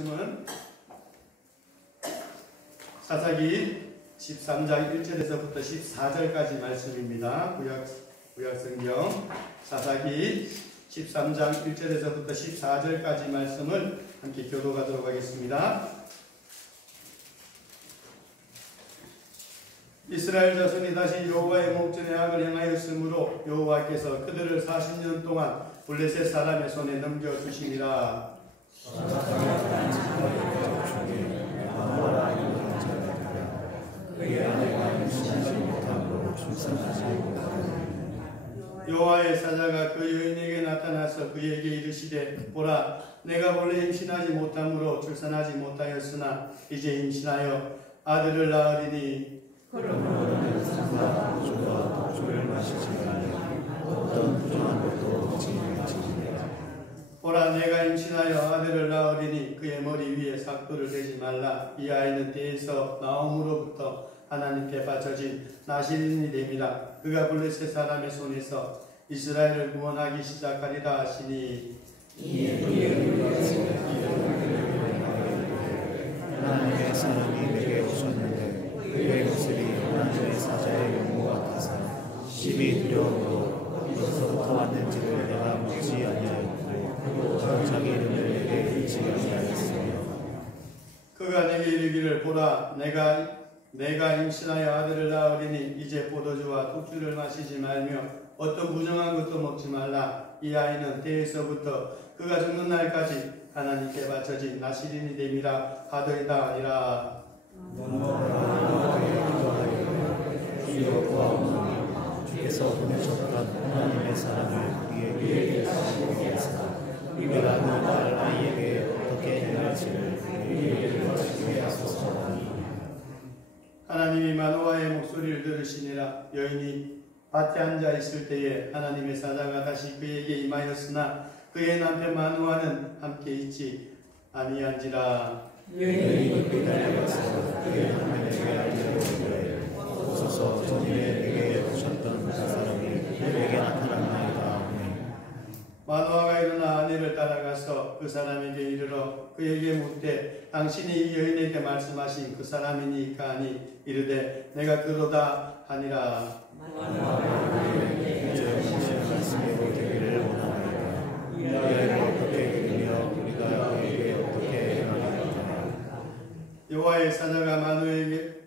말씀은 사사기 13장 1절에서부터 14절까지 말씀입니다. 구약성경 사사기 13장 1절에서부터 14절까지 말씀을 함께 교독하도록 하겠습니다. 이스라엘 자손이 다시 여호와의 목전에 악을 행하였으므로 여호와께서 그들을 40년 동안 블레셋 사람의 손에 넘겨주시니라. 여호와의 사자가 그 여인에게 나타나서 그에게 이르시되 보라, 내가 본래 임신하지 못함으로 출산하지 못하였으나 이제 임신하여 아들을 낳으리니 그러므로 산과 독주와 독주를 마시지 말라. 어떤 부정한 것도 먹지 말지니라. 보라, 내가 임신하여 아들을 낳으리니 그의 머리 위에 삭도를 대지 말라. 이 아이는 태에서 나옴으로부터 하나님께 바쳐진 나실인이 됨이라. 그가 블레셋 사람의 손에서 이스라엘을 구원하기 시작하리라 하시니 하나님의 사람이 내게 오셨는데 그의 모습이 하나님의 사자의 용모 같아서 심히 두려움으로 어디서부터 왔는지를 내가 묻지 아니하였고 자기 이름을 내게 묻지 아니하였으며 그가 내게 이르기를 보라, 내가 임신하여 아들을 낳으리니 이제 포도주와 독주를 마시지 말며 어떤 부정한 것도 먹지 말라. 이 아이는 태에서부터 그가 죽는 날까지 하나님께 바쳐진 나실인이 됨이라 하더이다 하니라. 주께서 보내셨던 하나님의 사람을 우리에게 하시옵소서. 우리가 그 아이에게 어떻게 행할지를 우리에게 가르치게 하소서. 하나님이 마노아의 목소리를 들으시니라. 여인이 밭에 앉아 있을 때에 하나님의 사자가 다시 그에게 임하였으나 그의 남편 마노아는 함께 있지 아니한지라. 여인이 그에게 달려가서 그의 남편에게 알리되 오소서, 전일에 내게 오셨던 그 사람이 내게 나타났나이다. 마노아가 일어나 아내를 따라가서 그 사람에게 이르러 그에게 묻되 당신이 이 여인에게 말씀하신 그 사람이니까 하니 이르되 내가 그러다 하니라. 말씀이 되기를 원하나이다. 이 아이를 어떻게 기르며 우리가 그에게 어떻게 행하리까. 여호와의 사자가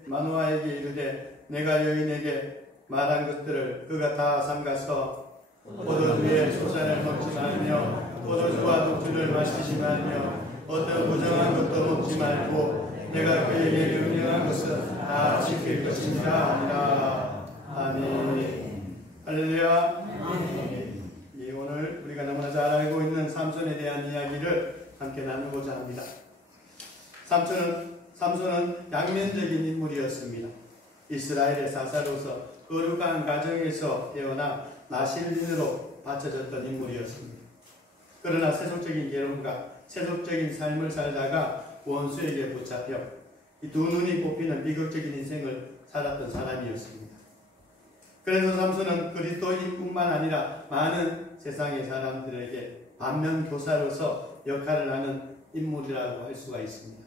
마노아에게 이르되 내가 여인에게 말한 것들을 그가 다 삼가서 포도주에 소산을 먹지 말며 포도주와 독주를 마시지 말며 어떤 부정한 것도 먹지 말고 내가 그에게 명령한 것은 다 지킬 것입니다 하니라. 아멘. 할렐루야. 예, 오늘 우리가 너무나 잘 알고 있는 삼손에 대한 이야기를 함께 나누고자 합니다. 삼손은 양면적인 인물이었습니다. 이스라엘의 사사로서 거룩한 가정에서 태어나 나실인으로 바쳐졌던 인물이었습니다. 그러나 세속적인 괴로움과 세속적인 삶을 살다가 원수에게 붙잡혀 이 두 눈이 뽑히는 비극적인 인생을 살았던 사람이었습니다. 그래서 삼손은 그리스도인뿐만 아니라 많은 세상의 사람들에게 반면교사로서 역할을 하는 인물이라고 할 수가 있습니다.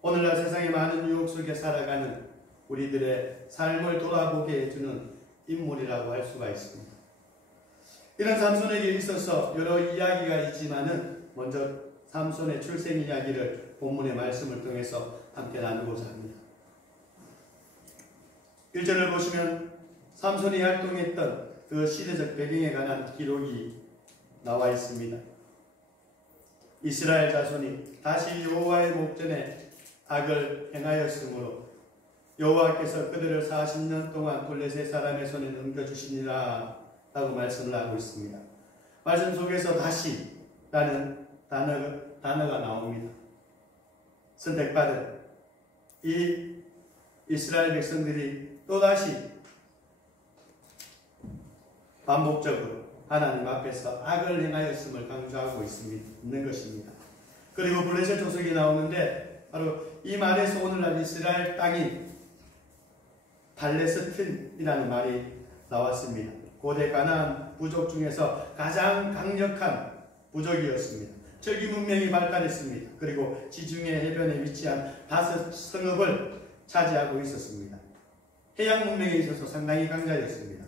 오늘날 세상의 많은 유혹 속에 살아가는 우리들의 삶을 돌아보게 해주는 인물이라고 할 수가 있습니다. 이런 삼손에게 있어서 여러 이야기가 있지만은 먼저 삼손의 출생 이야기를 본문의 말씀을 통해서 함께 나누고자 합니다. 1절을 보시면 삼손이 활동했던 그 시대적 배경에 관한 기록이 나와 있습니다. 이스라엘 자손이 다시 여호와의 목전에 악을 행하였으므로 여호와께서 그들을 40년 동안 블레셋 사람의 손에 넘겨주시니라 라고 말씀을 하고 있습니다. 말씀 속에서 다시 라는 단어가 나옵니다. 선택받은 이 이스라엘 백성들이 또다시 반복적으로 하나님 앞에서 악을 행하였음을 강조하고 있는 것입니다. 그리고 블레셋 조석이 나오는데 바로 이 말에서 오늘날 이스라엘 땅이 발레스틴이라는 말이 나왔습니다. 고대 가나안 부족 중에서 가장 강력한 부족이었습니다. 철기 문명이 발달했습니다. 그리고 지중해 해변에 위치한 5 성읍을 차지하고 있었습니다. 해양 문명에 있어서 상당히 강자였습니다.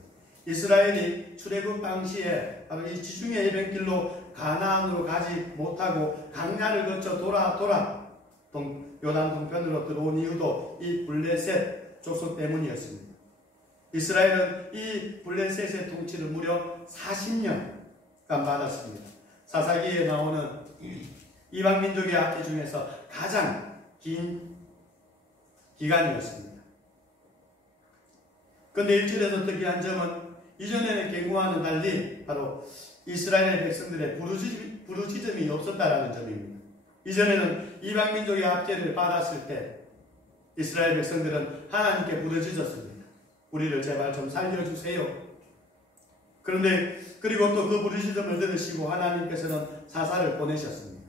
이스라엘이 출애굽 당시에 바로 이 지중해 해변길로 가나안으로 가지 못하고 강야를 거쳐 돌아 요단 동편으로 들어온 이유도 이 블레셋 족속 때문이었습니다. 이스라엘은 이 블레셋의 통치를 무려 40년간 받았습니다. 사사기에 나오는 이방 민족의 악기 중에서 가장 긴 기간이었습니다. 그런데 1절에서 특이한 점은 이전에는 경고와는 달리 바로 이스라엘 백성들의 부르짖음이 없었다라는 점입니다. 이전에는 이방 민족의 압제를 받았을 때 이스라엘 백성들은 하나님께 부르짖었습니다. 우리를 제발 좀 살려주세요. 그런데 그리고 또 그 부르짖음을 들으시고 하나님께서는 사사를 보내셨습니다.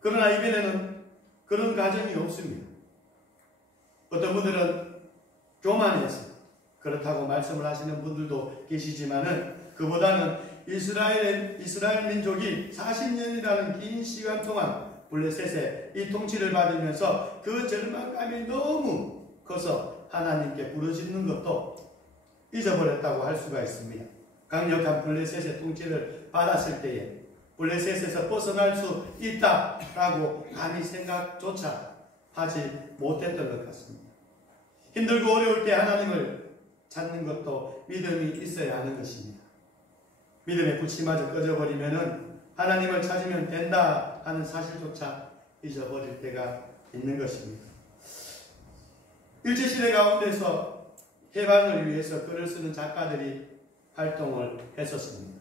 그러나 이번에는 그런 가정이 없습니다. 어떤 분들은 교만해서 그렇다고 말씀을 하시는 분들도 계시지만은 그보다는 이스라엘 민족이 40년이라는 긴 시간 동안 블레셋의 이 통치를 받으면서 그 절망감이 너무 커서 하나님께 부르짖는 것도 잊어버렸다고 할 수가 있습니다. 강력한 블레셋의 통치를 받았을 때에 블레셋에서 벗어날 수 있다라고 감히 생각조차 하지 못했던 것 같습니다. 힘들고 어려울 때 하나님을 찾는 것도 믿음이 있어야 하는 것입니다. 믿음의 불씨마저 꺼져버리면은 하나님을 찾으면 된다 하는 사실조차 잊어버릴 때가 있는 것입니다. 일제시대 가운데서 해방을 위해서 글을 쓰는 작가들이 활동을 했었습니다.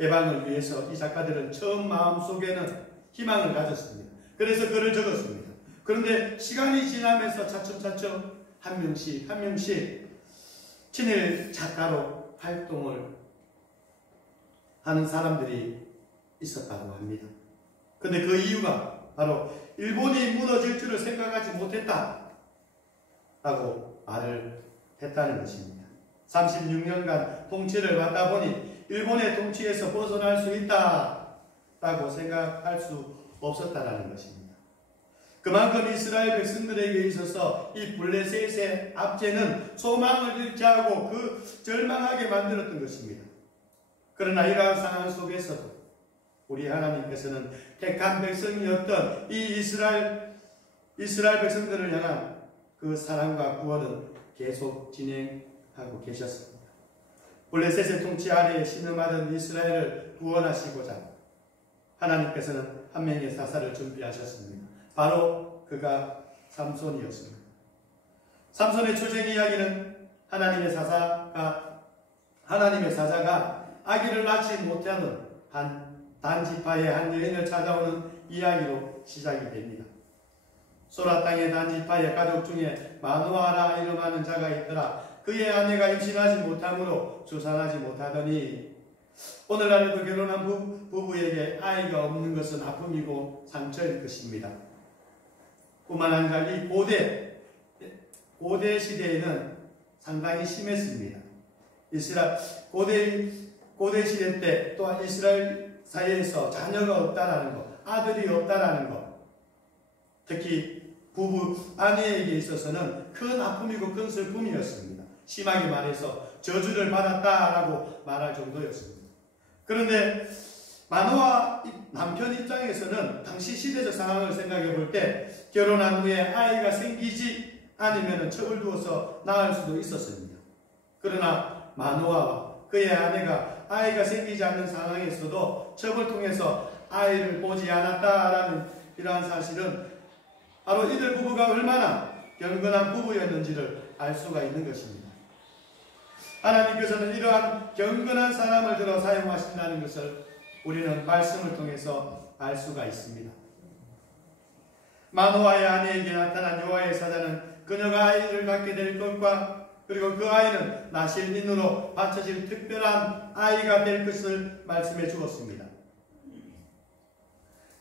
해방을 위해서 이 작가들은 처음 마음속에는 희망을 가졌습니다. 그래서 글을 적었습니다. 그런데 시간이 지나면서 차츰차츰 한 명씩 친일 작가로 활동을 하는 사람들이 있었다고 합니다. 그런데 그 이유가 바로 일본이 무너질 줄을 생각하지 못했다라고 말을 했다는 것입니다. 36년간 통치를 받다 보니 일본의 통치에서 벗어날 수 있다라고 생각할 수 없었다라는 것입니다. 그만큼 이스라엘 백성들에게 있어서 이 블레셋의 압제는 소망을 잃게 하고 절망하게 만들었던 것입니다. 그러나 이러한 상황 속에서도 우리 하나님께서는 택한 백성이었던 이 이스라엘 백성들을 향한 그 사랑과 구원은 계속 진행하고 계셨습니다. 블레셋의 통치 아래에 신음하던 이스라엘을 구원하시고자 하나님께서는 한 명의 사사를 준비하셨습니다. 바로 그가 삼손이었습니다. 삼손의 출생 이야기는 하나님의 사자가 아기를 낳지 못하는 단지파의 한 여인을 찾아오는 이야기로 시작이 됩니다. 소라 땅의 단지파의 가족 중에 마누아라 이름하는 자가 있더라. 그의 아내가 임신하지 못함으로 출산하지 못하더니 오늘날에도 결혼한 부부에게 아이가 없는 것은 아픔이고 상처일 것입니다. 뿐만 아니라 이 고대 시대에는 상당히 심했습니다. 고대 시대 때 또한 이스라엘 사이에서 자녀가 없다라는 것, 아들이 없다라는 것, 특히 아내에게 있어서는 큰 아픔이고 큰 슬픔이었습니다. 심하게 말해서 저주를 받았다라고 말할 정도였습니다. 그런데 마노아 남편 입장에서는 당시 시대적 상황을 생각해 볼 때 결혼한 후에 아이가 생기지 않으면 첩을 두어서 낳을 수도 있었습니다. 그러나 마노아와 그의 아내가 아이가 생기지 않는 상황에서도 첩을 통해서 아이를 보지 않았다라는 이러한 사실은 바로 이들 부부가 얼마나 경건한 부부였는지를 알 수가 있는 것입니다. 하나님께서는 이러한 경건한 사람을 들어 사용하신다는 것을 우리는 말씀을 통해서 알 수가 있습니다. 마노아의 아내에게 나타난 여호와의 사자는 그녀가 아이를 갖게 될 것과 그리고 그 아이는 나실인으로 바쳐질 특별한 아이가 될 것을 말씀해 주었습니다.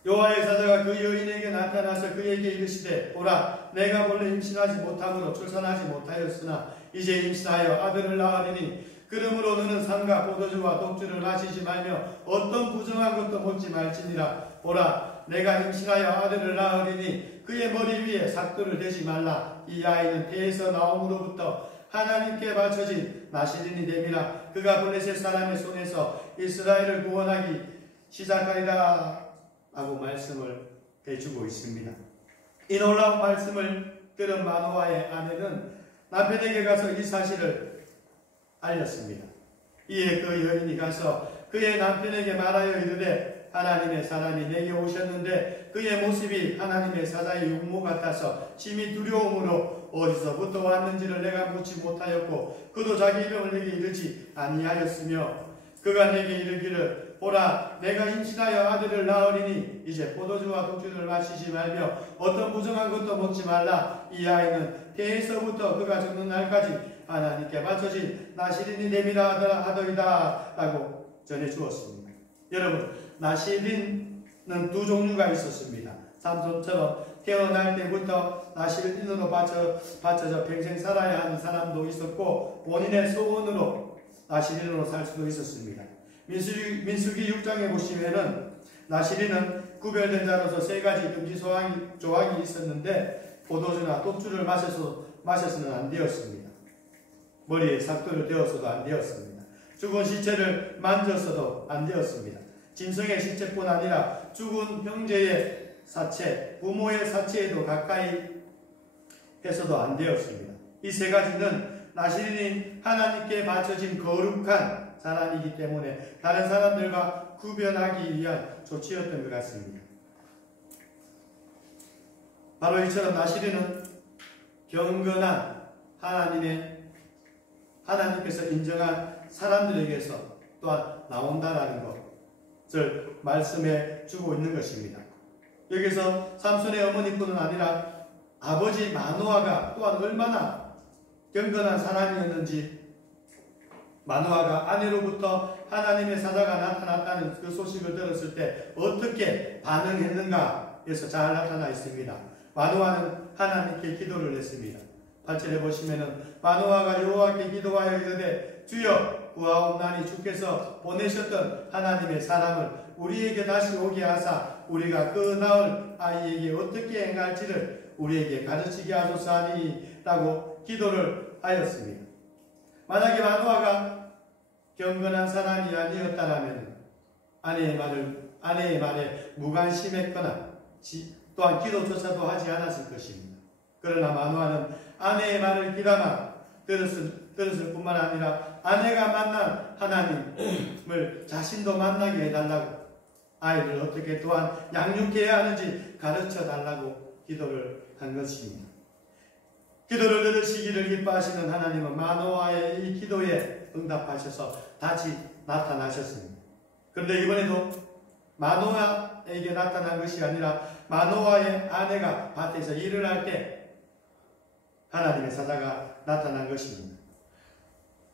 여호와의 사자가 그 여인에게 나타나서 그에게 이르시되 보라 내가 본래 임신하지 못함으로 출산하지 못하였으나 이제 임신하여 아들을 낳으리니 그러므로 너는 상과 포도주와 독주를 마시지 말며 어떤 부정한 것도 먹지 말지니라. 보라, 내가 임신하여 아들을 낳으리니 그의 머리 위에 삭도를 대지 말라. 이 아이는 태에서 나옴으로부터 하나님께 바쳐진 나시린이 됨이라. 그가 블레셋 사람의 손에서 이스라엘을 구원하기 시작하리라 하고 말씀을 해주고 있습니다. 이 놀라운 말씀을 들은 마노아의 아내는 남편에게 가서 이 사실을 알렸습니다. 이에 그 여인이 가서 그의 남편에게 말하여 이르되 하나님의 사람이 내게 오셨는데 그의 모습이 하나님의 사자의 육모 같아서 심히 두려움으로 어디서부터 왔는지를 내가 묻지 못하였고 그도 자기 이름을 내게 이르지 아니하였으며 그가 내게 이르기를 보라, 내가 임신하여 아들을 낳으리니 이제 포도주와 독주를 마시지 말며 어떤 부정한 것도 먹지 말라. 이 아이는 태에서부터 그가 죽는 날까지 하나님께 바쳐진 나시린이 됨이라 하더이다 라고 전해주었습니다. 여러분, 나시린은 두 종류가 있었습니다. 삼손처럼 태어날 때부터 나시린으로 바쳐져 평생 살아야 하는 사람도 있었고 본인의 소원으로 나시린으로 살 수도 있었습니다. 민수기 6장에 보시면은 나시린은 구별된 자로서 세 가지 금지 조항이 있었는데 포도주나 독주를 마셔서는 안 되었습니다. 머리에 삭도를 대어서도 안 되었습니다. 죽은 시체를 만졌어도 안 되었습니다. 짐승의 시체뿐 아니라 죽은 형제의 사체, 부모의 사체에도 가까이 해서도 안 되었습니다. 이 세 가지는 나시린이 하나님께 바쳐진 거룩한 사람이기 때문에 다른 사람들과 구별하기 위한 조치였던 것 같습니다. 바로 이처럼 나시린은 경건한 하나님께서 인정한 사람들에게서 또한 나온다라는 것을 말씀해 주고 있는 것입니다. 여기서 삼손의 어머니뿐만 아니라 아버지 마노아가 또한 얼마나 경건한 사람이었는지, 마노아가 아내로부터 하나님의 사자가 나타났다는 그 소식을 들었을 때 어떻게 반응했는가에서 잘 나타나 있습니다. 마노아는 하나님께 기도를 했습니다. 8절에 보시면은 마노아가 여호와께 기도하여 이르되 주여 구하옵나니 주께서 보내셨던 하나님의 사람을 우리에게 다시 오게 하사 우리가 그 낳을 아이에게 어떻게 행할지를 우리에게 가르치게 하소서 하니라고 기도를 하였습니다. 만약에 마노아가 경건한 사람이 아니었다라면 아내의 말에 무관심했거나 또한 기도조차도 하지 않았을 것입니다. 그러나 마노아는 아내의 말을 귀담아 들었을 뿐만 아니라 아내가 만난 하나님을 자신도 만나게 해달라고, 아이를 어떻게 또한 양육해야 하는지 가르쳐 달라고 기도를 한 것입니다. 기도를 들으시기를 기뻐하시는 하나님은 마노아의 이 기도에 응답하셔서 다시 나타나셨습니다. 그런데 이번에도 마노아에게 나타난 것이 아니라 마노아의 아내가 밭에서 일을 할 때 하나님의 사자가 나타난 것입니다.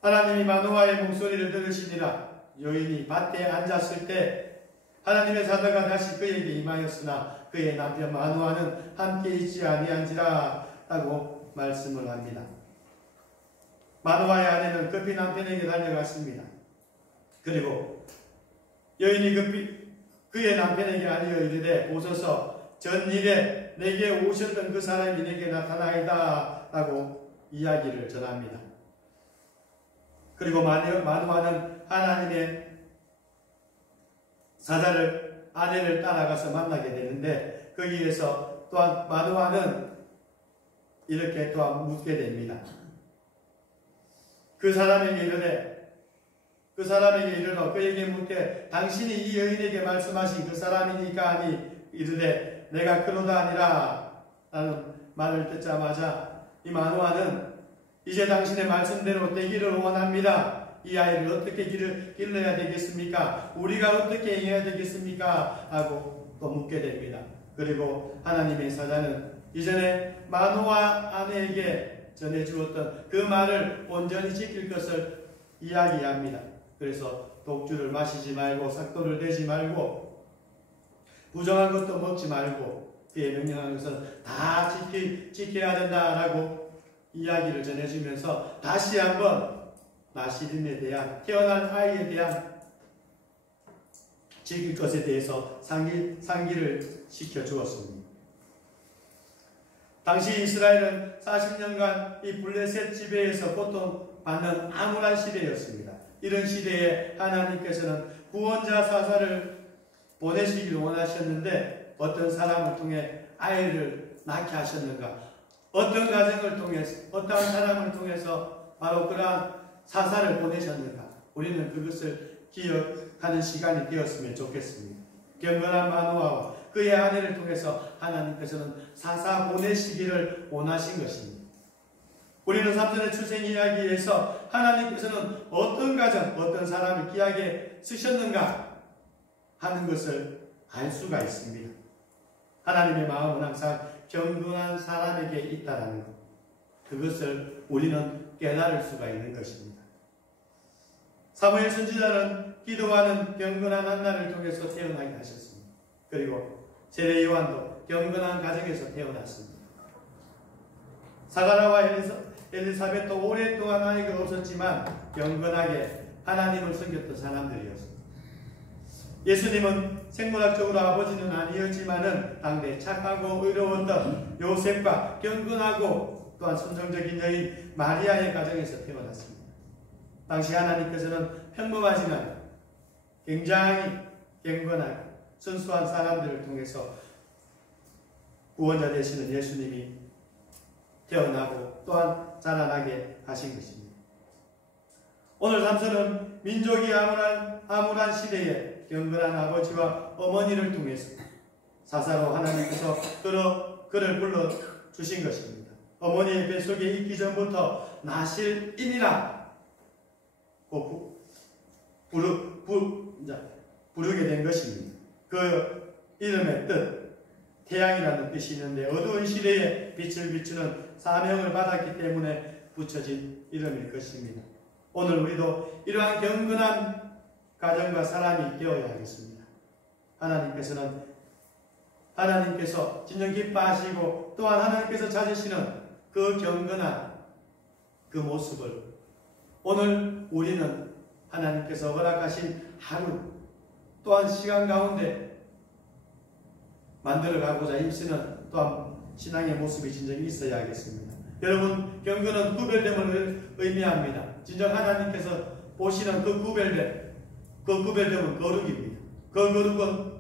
하나님이 마노아의 목소리를 들으시니라. 여인이 밭에 앉았을 때 하나님의 사자가 다시 그에게 임하였으나 그의 남편 마노아는 함께 있지 아니한지라 라고 말씀을 합니다. 마노아의 아내는 급히 남편에게 달려갔습니다. 그리고 여인이 급히 그의 남편에게 알려 이르되 보소서 전일에 내게 오셨던 그 사람이 내게 나타나이다 라고 이야기를 전합니다. 그리고 마노아는 하나님의 사자를 아내를 따라가서 만나게 되는데 거기에서 또한 마노아는 이렇게 또한 묻게 됩니다. 그 사람에게 이르러 그에게 묻되 당신이 이 여인에게 말씀하신 그 사람이니까 하니 이르되 내가 그러다 아니라 라는 말을 듣자마자 이 마노아는 이제 당신의 말씀대로 되기를 원합니다. 이 아이를 어떻게 길러야 되겠습니까? 우리가 어떻게 해야 되겠습니까? 하고 또 묻게 됩니다. 그리고 하나님의 사자는 이전에 마노아 아내에게 전해주었던 그 말을 온전히 지킬 것을 이야기합니다. 그래서 독주를 마시지 말고 삭도를 대지 말고 부정한 것도 먹지 말고 그의 명령한 것은 다 지켜야 된다라고 이야기를 전해주면서 다시 한번 나실인에 대한 태어날 아이에 대한 지킬 것에 대해서 상기를 시켜주었습니다. 당시 이스라엘은 40년간 이 블레셋 지배에서 고통받는 암울한 시대였습니다. 이런 시대에 하나님께서는 구원자 사사를 보내시기를 원하셨는데 어떤 사람을 통해 아이를 낳게 하셨는가? 어떤 가정을 통해서, 어떠한 사람을 통해서 바로 그러한 사사를 보내셨는가? 우리는 그것을 기억하는 시간이 되었으면 좋겠습니다. 경건한 마노아와 그의 아내를 통해서 하나님께서는 사사 보내시기를 원하신 것입니다. 우리는 삼손의 출생 이야기에서 하나님께서는 어떤 가정, 어떤 사람을 귀하게 쓰셨는가 하는 것을 알 수가 있습니다. 하나님의 마음은 항상 경건한 사람에게 있다라는 것, 그것을 우리는 깨달을 수가 있는 것입니다. 사무엘 선지자는 기도하는 경건한 한나를 통해서 태어나게 하셨습니다. 그리고 세례 요한도 경건한 가정에서 태어났습니다. 사가라와 엘리사벳도 오랫동안 아이가 없었지만 경건하게 하나님을 섬겼던 사람들이었습니다. 예수님은 생물학적으로 아버지는 아니었지만은 당대 착하고 의로웠던 요셉과 경건하고 또한 순종적인 여인 마리아의 가정에서 태어났습니다. 당시 하나님께서는 평범하지만 굉장히 경건하고 순수한 사람들을 통해서 구원자 되시는 예수님이 태어나고 또한 자라나게 하신 것입니다. 오늘 삼손은 민족이 암울한 시대에 경건한 아버지와 어머니를 통해서 사사로 하나님께서 그를 불러주신 것입니다. 어머니의 뱃속에 있기 전부터 나실인이라 부르게 된 것입니다. 그 이름의 뜻, 태양이라는 뜻이 있는데 어두운 시대에 빛을 비추는 사명을 받았기 때문에 붙여진 이름일 것입니다. 오늘 우리도 이러한 경건한 가정과 사람이 되어야 하겠습니다. 하나님께서 진정 기뻐하시고 또한 하나님께서 찾으시는 그 경건한 그 모습을 오늘 우리는 하나님께서 허락하신 하루 또한 시간 가운데 만들어가고자 힘쓰는 또한 신앙의 모습이 진정 있어야 하겠습니다. 여러분, 경건은 구별됨을 의미합니다. 진정 하나님께서 보시는 그 구별됨은 거룩입니다. 그 거룩은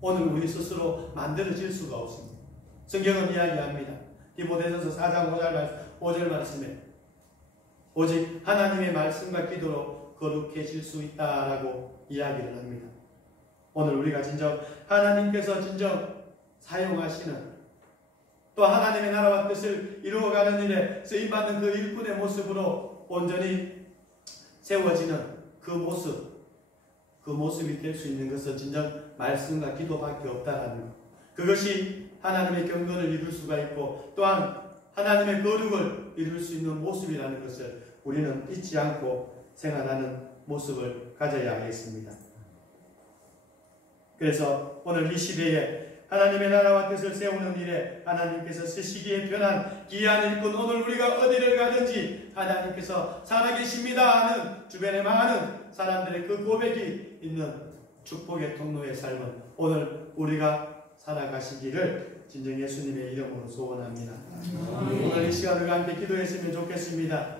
오늘 우리 스스로 만들어질 수가 없습니다. 성경은 이야기합니다. 디모데전서 4장 5절 말씀에 오직 하나님의 말씀과 기도로 거룩해질 수 있다라고 이야기를 합니다. 오늘 우리가 진정 하나님께서 진정 사용하시는 또 하나님의 나라와 뜻을 이루어가는 일에 쓰임받는 그 일꾼의 모습으로 온전히 세워지는 그 모습이 될 수 있는 것은 진정 말씀과 기도밖에 없다라는 것. 그것이 하나님의 경건을 이룰 수가 있고 또한 하나님의 거룩을 이룰 수 있는 모습이라는 것을 우리는 잊지 않고 생활하는 모습을 가져야 하겠습니다. 그래서 오늘 이 시대에 하나님의 나라와 뜻을 세우는 일에 하나님께서 쓰시기에 편한 귀한 일꾼, 오늘 우리가 어디를 가든지 하나님께서 살아계십니다 하는 주변에 많은 사람들의 그 고백이 있는 축복의 통로의 삶은 오늘 우리가 살아가시기를 진정 예수님의 이름으로 소원합니다. 오늘 이 시간을 함께 기도했으면 좋겠습니다.